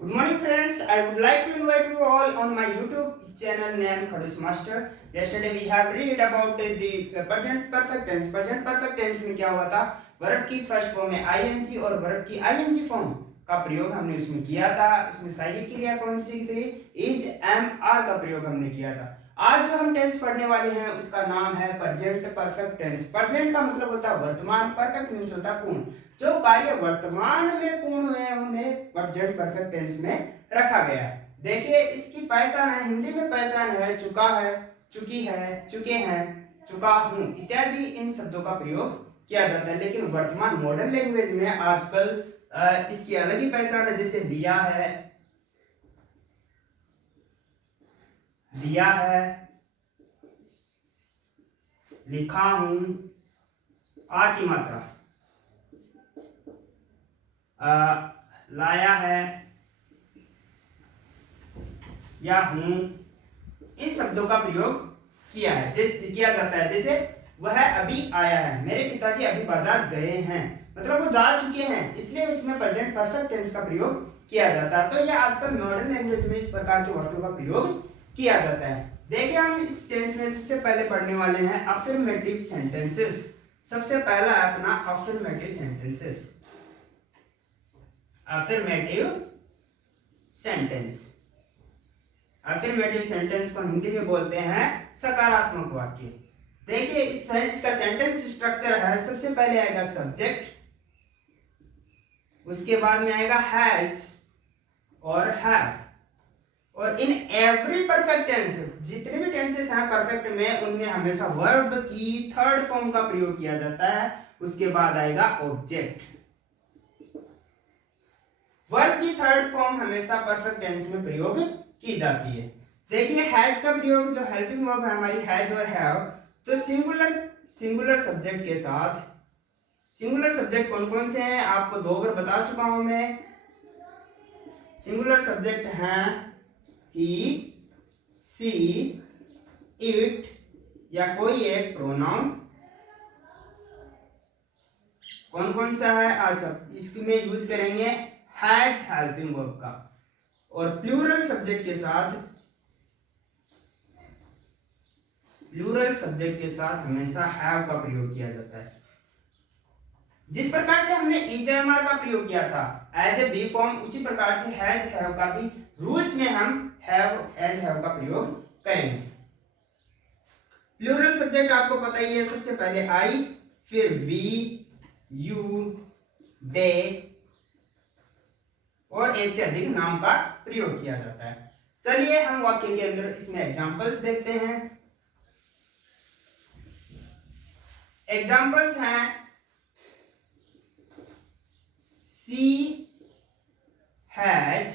Good morning, friends. I would like to invite you all on my YouTube channel named Khadush Master. Yesterday we have read about the present perfect tense. Present perfect tense में क्या हुआ था? Verb की first form में ing और verb की ing form का प्रयोग हमने उसमें किया था। उसमें सहायक क्रिया कौन सी थी? इज, एम, आर का प्रयोग हमने किया था। आज जो हम टेंस पढ़ने वाले हैं उसका नाम है प्रेजेंट परफेक्ट टेंस। प्रेजेंट का मतलब होता है वर्तमान, परफेक्ट मीन्स होता है पूर्ण। जो कार्य वर्तमान में पूर्ण हुए हैं उन्हें प्रेजेंट परफेक्ट टेंस में रखा गया है। देखिए इसकी पहचान है, हिंदी में पहचान है चुका है, चुकी है, चुके हैं, चुका हूं इत्यादि इन शब्दों का प्रयोग किया जाता है। लेकिन वर्तमान मॉडर्न लैंग्वेज में आजकल इसकी अलग ही पहचान है। जैसे दिया है, दिया है, लिखा हूं, आ की मात्रा, लाया है या हूं, इन शब्दों का प्रयोग किया जाता है। जैसे वह अभी आया है, मेरे पिताजी अभी बाजार गए हैं, मतलब वो जा चुके हैं, इसलिए उसमें प्रेजेंट परफेक्ट टेंस का प्रयोग किया जाता है। तो यह आजकल मॉडर्न लैंग्वेज में इस प्रकार के वाक्यों का प्रयोग किया जाता है। देखिए हम इस टेंस में सबसे पहले पढ़ने वाले हैं अफर्मेटिव सेंटेंसेस। सबसे पहला है अपना affirmative sentences. Affirmative sentence, affirmative sentence को हिंदी में बोलते हैं सकारात्मक वाक्य। देखिए इसका सेंटेंस स्ट्रक्चर है, सबसे पहले आएगा सब्जेक्ट, उसके बाद में आएगा हैज और हैव, और इन एवरी परफेक्ट टेंस, जितने भी टेंसेस हैं परफेक्ट में, उनमें हमेशा वर्ब की थर्ड फॉर्म का प्रयोग किया जाता है। उसके बाद आएगा ऑब्जेक्ट। वर्ब की थर्ड फॉर्म हमेशा परफेक्ट टेंस में प्रयोग की जाती है। देखिए हैज का प्रयोग, जो हेल्पिंग वर्ब है हमारी हैज और हैव, तो सिंगुलर सब्जेक्ट के साथ, सिंगुलर सब्जेक्ट कौन कौन से हैं आपको दो बार बता चुका हूं मैं। सिंगुलर सब्जेक्ट हैं ही, सी, इट या कोई एक प्रोनाउन। कौन कौन सा है? अच्छा, इसमें यूज करेंगे हैज हेल्पिंग वर्ब का, और प्लूरल सब्जेक्ट के साथ, प्लूरल सब्जेक्ट के साथ हमेशा हैव का प्रयोग किया जाता है। जिस प्रकार से हमने इजएमआर का प्रयोग किया था एज ए बी फॉर्म, उसी प्रकार से हैज हैव का भी रूल्स में हम हैव एज हैव का प्रयोग करेंगे। प्लूरल सब्जेक्ट आपको पता ही है, सबसे पहले आई, फिर वी, यू, दे, और एक से अधिक नाम का प्रयोग किया जाता है। चलिए हम वाक्य के अंदर इसमें एग्जांपल्स देखते हैं। एग्जांपल्स हैं she has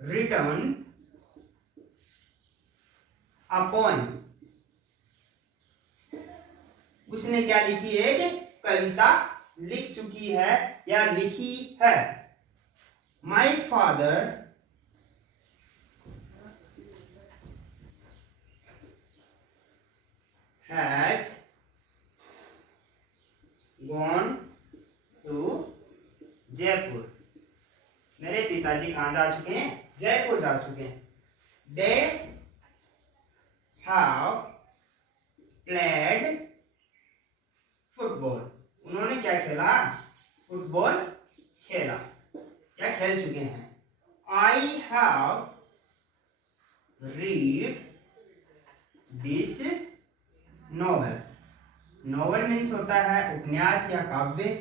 written a poem, उसने क्या लिखी है? कि कविता लिख चुकी है या लिखी है। My father has gone to Jaipur, मेरे पिताजी कहां जा चुके हैं? जयपुर जा चुके हैं। They have played फुटबॉल, उन्होंने क्या खेला? फुटबॉल खेला या खेल चुके हैं। I have read this novel, novel means होता है उपन्यास या काव्य।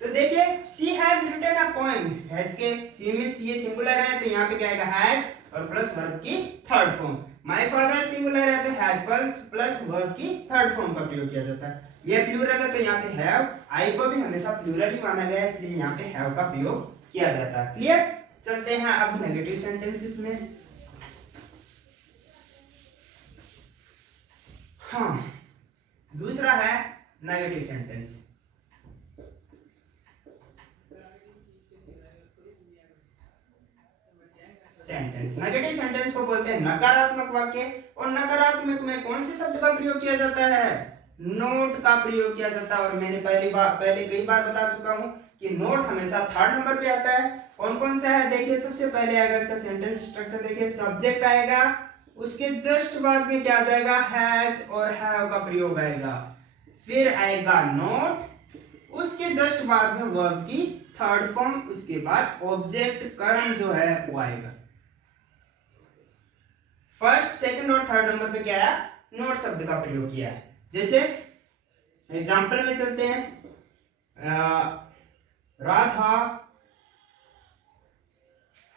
तो देखिए she has written a poem, has के सी मींस ये सिंगुलर है, तो यहाँ पे क्या आएगा? हैज और प्लस वर्ब की third form. My father singular है, तो हैज प्लस वर्ब की थर्ड फॉर्म का प्रयोग किया जाता है। ये प्लूरल है, तो यहाँ पे हैव, आई को भी हमेशा प्लूरल ही माना गया है, इसलिए यहाँ पे हैव का प्रयोग किया जाता है। क्लियर? चलते हैं अब नेगेटिव सेंटेंसेस में। हाँ, दूसरा है negative sentence. Sentence, negative sentence को बोलते हैं नकारात्मक वाक्य। और नकारात्मक में कौन से शब्द का प्रयोग किया जाता है? नोट का प्रयोग किया जाता है। और मैंने पहले कई बार बता चुका हूं कि नोट हमेशा थर्ड नंबर पे आता है। कौन कौन सा है देखिए, सबसे पहले आएगा इसका सेंटेंस स्ट्रक्चर, देखिए सब्जेक्ट आएगा, उसके जस्ट बाद में क्या आ जाएगा, हैज और हैव का प्रयोग आएगा, फिर आएगा नोट, उसके जस्ट बाद में वर्ब की थर्ड फॉर्म, उसके बाद ऑब्जेक्ट कर्म जो है वो आएगा। फर्स्ट, सेकंड और थर्ड नंबर पे क्या है, नोट शब्द का प्रयोग किया है। जैसे एग्जांपल में चलते हैं, Radha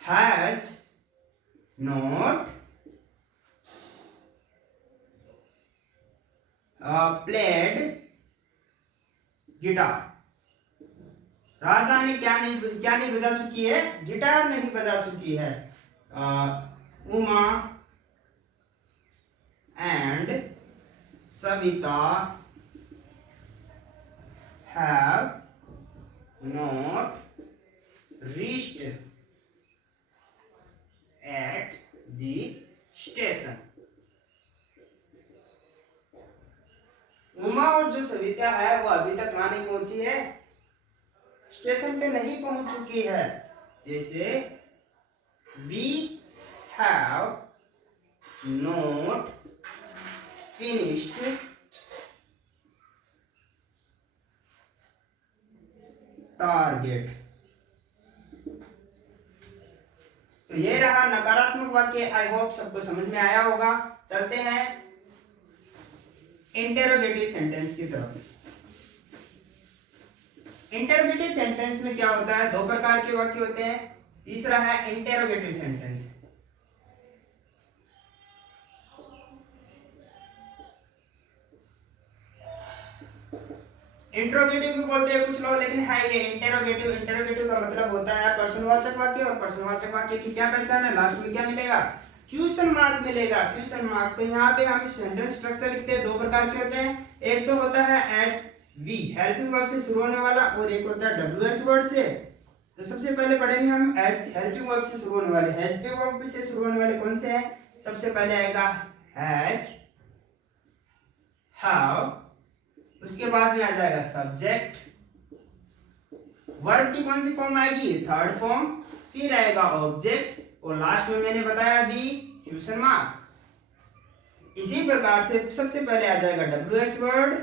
has not played guitar. Radha ने क्या नहीं बजा चुकी है, गिटार नहीं बजा चुकी है। Uma and Savita have not reached at the station. Uma और जो सविता है वो अभी तक कहां नहीं पहुंची है, स्टेशन पे नहीं पहुंच चुकी है। जैसे we have not finished target. तो ये रहा नकारात्मक वाक्य। आई होप सबको समझ में आया होगा। चलते हैं इंटेरोगेटिव सेंटेंस की तरफ। इंटेरोगेटिव सेंटेंस में क्या होता है, दो प्रकार के वाक्य होते हैं। तीसरा है इंटेरोगेटिव सेंटेंस। इंट्रोगेटिव भी बोलते हैं कुछ लोग, लेकिन है ये इंटेरोगेटिव। इंटेरोगेटिव का मतलब होता है प्रश्नवाचक वाक्य, और प्रश्नवाचक वाक्य की क्या पहचान है, लास्ट में क्या मिलेगा, क्वेश्चन मार्क मिलेगा, क्वेश्चन मार्क। तो यहाँ पे हम सेंटेंस स्ट्रक्चर लिखते हैं, दो प्रकार के होते हैं। एक तो होता है HV हेल्पिंग वर्ब से शुरू होने वाला, और एक होता है WH वर्ड से। तो सबसे पहले पढ़ेंगे हम हेल्पिंग वर्ब से शुरू होने वाले। हेल्पिंग वर्ब से शुरू होने वाले कौन से हैं, सबसे पहले आएगा हैज, हाउ, उसके बाद में आ जाएगा सब्जेक्ट, वर्ब की कौन सी फॉर्म आएगी, थर्ड फॉर्म, फिर आएगा ऑब्जेक्ट, और लास्ट में मैंने बताया भी क्वेश्चन मार्क। इसी प्रकार से सबसे पहले आ जाएगा WH वर्ड।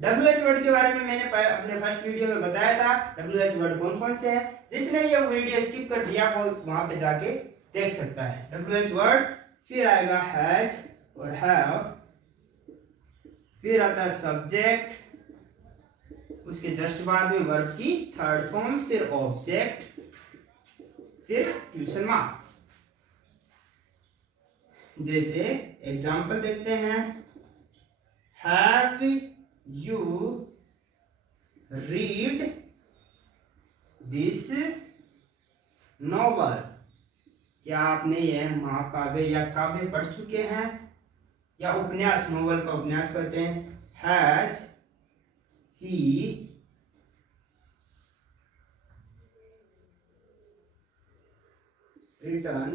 WH वर्ड के बारे में मैंने अपने फर्स्ट वीडियो में बताया था, WH वर्ड कौन कौन से हैं। जिसने ये वीडियो स्किप कर दिया वो वहां पे जाके देख सकता है। WH वर्ड, फिर आएगा हैज और हैव, फिर आता है सब्जेक्ट, उसके जस्ट बाद में वर्ब की थर्ड फॉर्म, फिर ऑब्जेक्ट, फिर क्वेश्चन मार्क। जैसे एग्जांपल देखते हैं, have you read this novel. क्या आपने यह महाकाव्य या काव्य पढ़ चुके हैं, या उपन्यास, नोवेल का उपन्यास कहते हैं। Has he written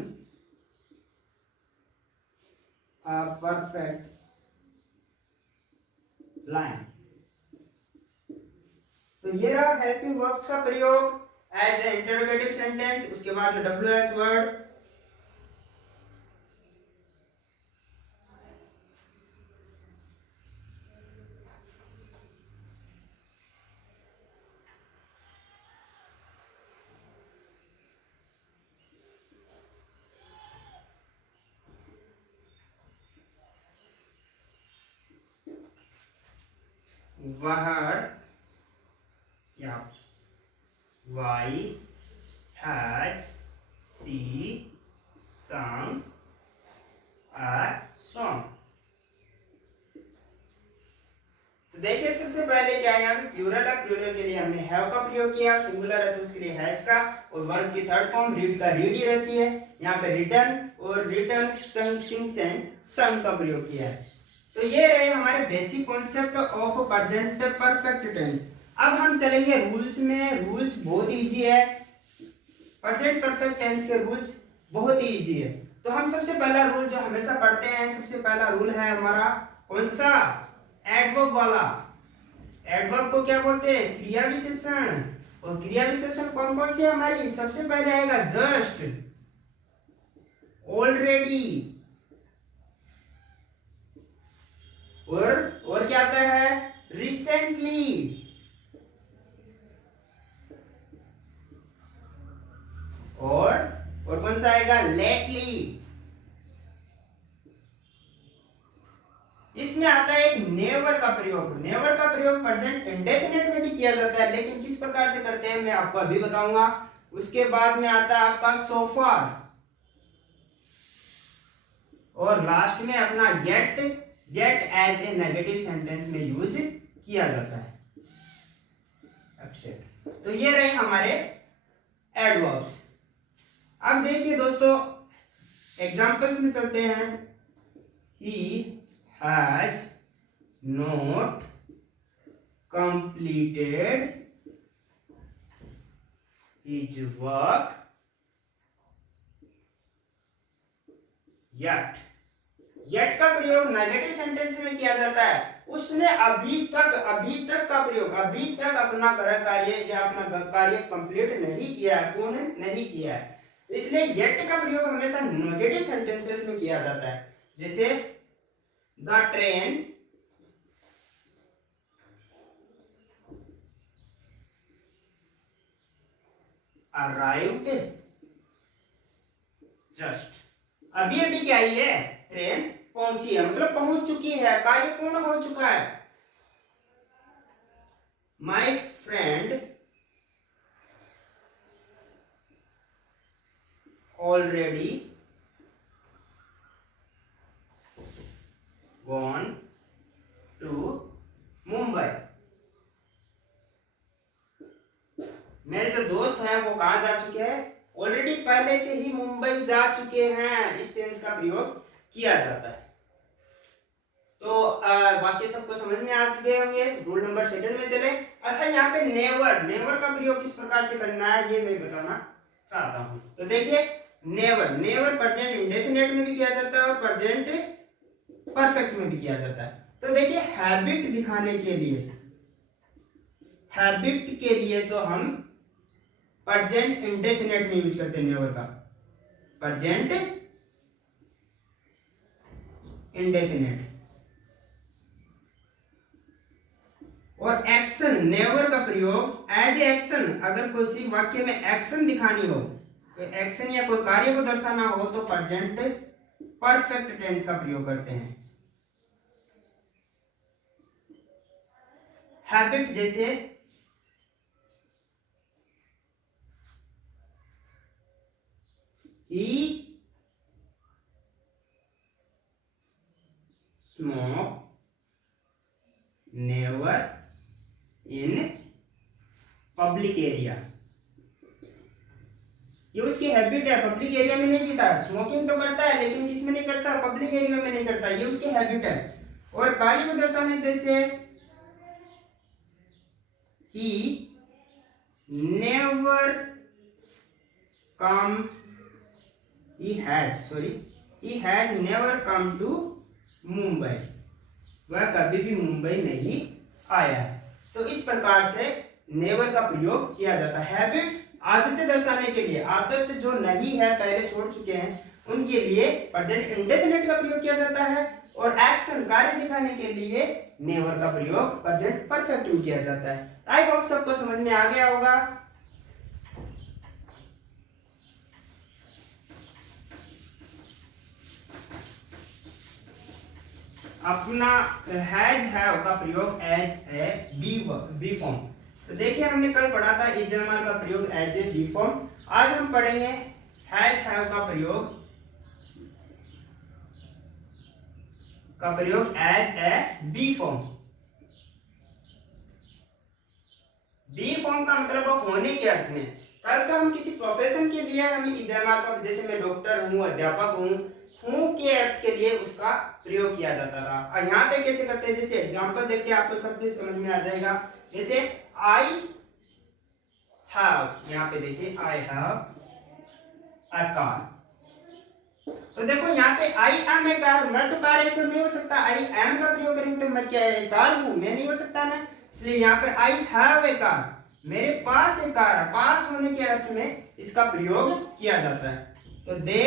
a perfect line. तो ये रहा हेल्पिंग वर्ब्स का प्रयोग एज ए इंटरोगेटिव सेंटेंस। उसके बाद में WH वर्ड, वहर या वाई हैज सी संग अ सॉन्ग। तो देखिए सबसे पहले क्या है, हम प्लूरल है, प्लूरल के लिए हमने हैव का प्रयोग किया, सिंगुलर है तो उसके लिए हैज का, और वर्ब की थर्ड फॉर्म रीड का रीड ही रहती है। यहाँ पे रिटर्न और रिटर्न, संग, सिंग्स एंड संग का प्रयोग किया है। तो ये रहे हमारे basic concept of present perfect tense. अब हम चलेंगे रूल्स में। रूल्स बहुत इजी है, प्रेजेंट परफेक्ट टेंस के रूल्स बहुत ही इजी है। तो हम सबसे पहला रूल जो हमेशा पढ़ते हैं, सबसे पहला रूल है हमारा कौन सा, एडवर्ब वाला, एडवर्ब को क्या बोलते हैं? क्रिया विशेषण। और क्रिया विशेषण कौन कौन से हमारी? सबसे पहले आएगा जस्ट, ऑलरेडी, और क्या आता है? रिसेंटली, और कौन सा आएगा? लेटली। इसमें आता है एक नेवर का प्रयोग। नेवर का प्रयोग प्रेजेंट इंडेफिनिट में भी किया जाता है, लेकिन किस प्रकार से करते हैं मैं आपको अभी बताऊंगा। उसके बाद में आता है आपका सो फार, और लास्ट में अपना yet. Yet as a negative sentence में यूज किया जाता है। एक्सेप्ट। तो ये रहे हमारे एडवर्ब्स। अब देखिए दोस्तों, एग्जांपल्स में चलते हैं। He has not completed his work yet। yet का प्रयोग नेगेटिव सेंटेंस में किया जाता है। उसने अभी तक का प्रयोग, अभी तक अपना कार्य या अपना कार्य कंप्लीट नहीं किया है, पूर्ण नहीं किया है, इसलिए yet का प्रयोग हमेशा नेगेटिव सेंटेंसेस में किया जाता है। जैसे द ट्रेन अराइव्ड जस्ट। अभी अभी क्या आई है? ट्रेन पहुंची है, मतलब पहुंच चुकी है, कार्य पूर्ण हो चुका है। My friend already gone to Mumbai. मेरे जो दोस्त हैं वो कहां जा चुके हैं? ऑलरेडी पहले से ही मुंबई जा चुके हैं। इस टेंस का प्रयोग किया जाता है। तो वाक्य सबको समझ में आ चुके होंगे। रूल नंबर सेकंड में चले। अच्छा, यहाँ पे नेवर, नेवर का प्रयोग किस प्रकार से करना है ये मैं बताना चाहता हूं। तो देखिए, नेवर, नेवर प्रेजेंट इंडेफिनिट में भी किया जाता है और प्रेजेंट परफेक्ट में भी किया जाता है। तो देखिए, हैबिट दिखाने के लिए, हैबिट के लिए तो हम प्रेजेंट इंडेफिनिट में यूज करते हैं नेवर का, प्रेजेंट इंडेफिनिट। और एक्शन, नेवर का प्रयोग एज एक्शन, अगर किसी वाक्य में एक्शन दिखानी हो, कोई एक्शन या कोई कार्य को दर्शाना हो, तो प्रेजेंट परफेक्ट टेंस का प्रयोग करते हैं। हैबिट जैसे he smoke never in public area। ये उसकी हैबिट है, पब्लिक एरिया में नहीं पीता। स्मोकिंग तो करता है लेकिन किसमें नहीं करता? पब्लिक एरिया में नहीं करता, ये उसकी हैबिट है। और कार्य को दर्शाने जैसे he never come, he has never come to Mumbai, वह कभी भी मुंबई नहीं आया है। तो इस प्रकार से नेवर का प्रयोग किया जाता है। हैबिट्स आदतें दर्शाने के लिए, आदत जो नहीं है, पहले छोड़ चुके हैं, उनके लिए प्रेजेंट इंडेफिनिट का प्रयोग किया जाता है। और एक्शन, कार्य दिखाने के लिए नेवर का प्रयोग प्रेजेंट परफेक्ट में किया जाता है। आई होप सबको समझ में आ गया होगा। अपना हैज हैव का प्रयोग एज ए बी फॉर्म। तो देखिए, हमने कल पढ़ा था इज एम आर का प्रयोग एज ए बी फॉर्म। आज हम पढ़ेंगे हैज हैव का प्रयोग as a be form. Be form का मतलब होने के अर्थ में। कल तो हम किसी प्रोफेशन के लिए हम इज एम आर का, जैसे मैं डॉक्टर हूँ, अध्यापक हूँ के अर्थ के लिए उसका प्रयोग किया जाता था। और यहाँ पे कैसे करते हैं, जैसे एग्जांपल देख के आपको सब कुछ समझ में आ जाएगा। जैसे आई हैव, यहाँ पे देखिए आई हैव अ कार। तो देखो यहाँ पे आई एम ए कार, मैं तो कार एक नहीं हो सकता, आई एम का प्रयोग करेंगे तो मैं क्या कार हूं, मैं नहीं हो सकता ना। इसलिए यहाँ पर आई हैव ए कार, मेरे पास एक कार है, पास होने के अर्थ में इसका प्रयोग किया जाता है। तो they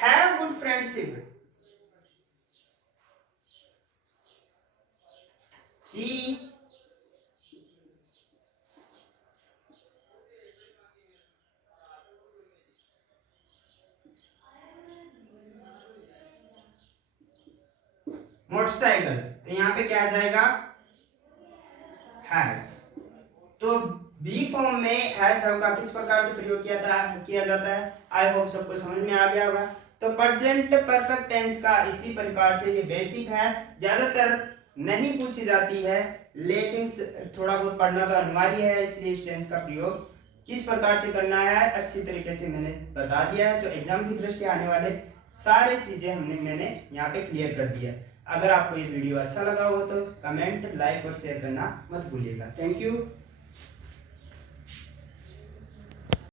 have good friendship, he motorcycle, तो यहाँ पे क्या आ जाएगा हैज। तो बी फॉर्म में हैज हैव का किस प्रकार से प्रयोग किया जाता है, आई होप सबको समझ में आ गया होगा। तो प्रेजेंट परफेक्ट टेंस का इसी प्रकार से ये बेसिक है, ज्यादातर नहीं पूछी जाती है, लेकिन थोड़ा बहुत पढ़ना तो अनिवार्य है, इसलिए इस टेंस का प्रयोग किस प्रकार से करना है अच्छी तरीके से मैंने बता दिया है। तो एग्जाम की दृष्टि आने वाले सारे चीजें मैंने यहाँ पे क्लियर कर दिया है। अगर आपको ये वीडियो अच्छा लगा हो तो कमेंट, लाइक और शेयर करना मत भूलिएगा। Thank you.